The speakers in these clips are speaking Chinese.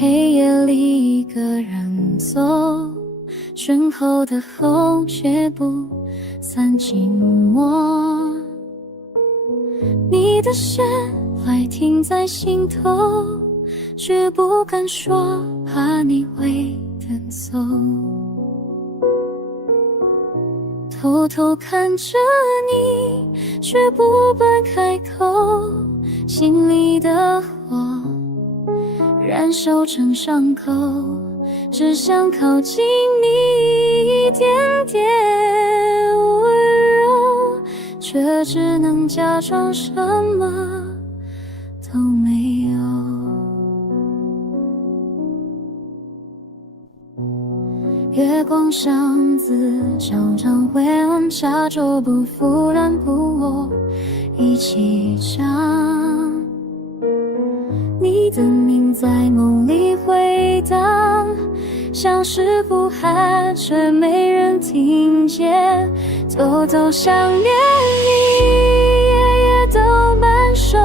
黑夜里一个人走，身后的风却不散寂寞。你的线还停在心头，却不敢说，怕你会赶走。偷偷看着你，却不敢开口，心里的火燃烧成伤口，只想靠近你一点点温柔，却只能假装什么都没有。月光上字常常灰暗，假作不负然不我一起唱。你的名在梦里回荡，像是呼喊，却没人听见。偷偷想念你，夜夜都难受，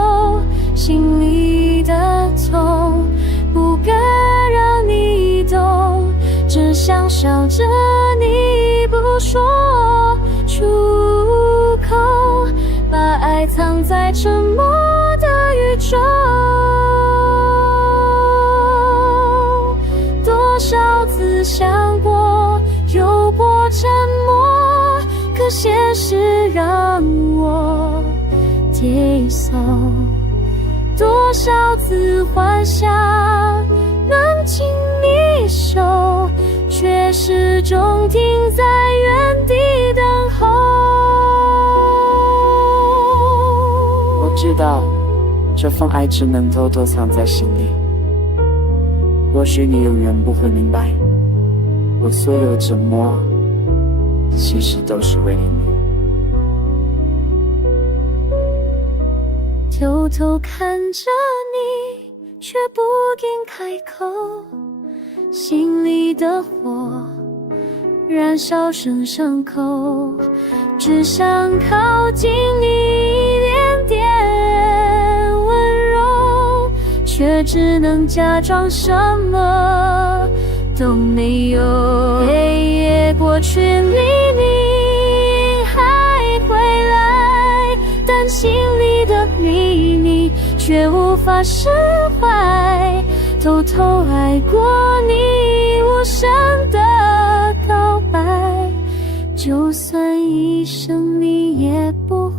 心里的痛不敢让你懂，只想笑着你不说出口，把爱藏在沉默的宇宙。多少次想过有过沉默，可现实让我接受。多少次幻想能紧你手，却始终停在原地等候。我知道这份爱只能偷偷藏在心里，或许你永远不会明白，我所有折磨其实都是为了你。偷偷看着你，却不敢开口，心里的火燃烧成伤口，只想靠近你一点点温柔，却只能假装什么都没有。黑夜过去，黎明还回来，但心里的秘密却无法释怀。偷偷爱过你，无声的告白，就算一生你也不